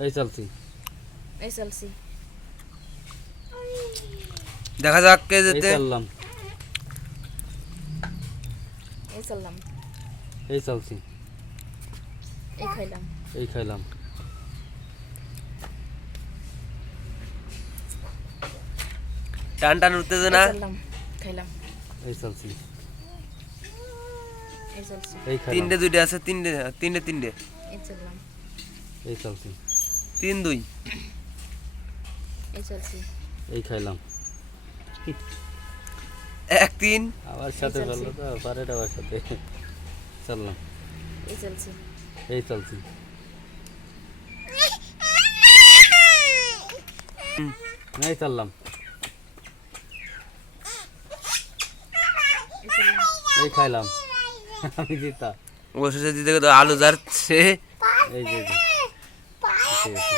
এই চলছি এই চলছি দেখা যাক কে এই যেতে। চললাম এই চললাম এই চলছি এই খাইলাম এই খাইলাম টান টান উত্তেজনা। এই চললাম খাইলাম এই চলছি এই চলছি এই খাইলাম তিনটে দুইটা আছে, তিনটে তিনটে তিনটে এই চললাম এই চলছি 3-2। এই চলছি এই খাইলাম 1-3। আবার সাথে এই চলছি। বললো তো পারে আবার সাথে চললাম এই চলছি এই চলছি এই চললাম এই চললাম এই খাইলাম আমি জিতা ও শেষে দিতে গেলে আলু যাচ্ছে। এই যে ঠিক আছে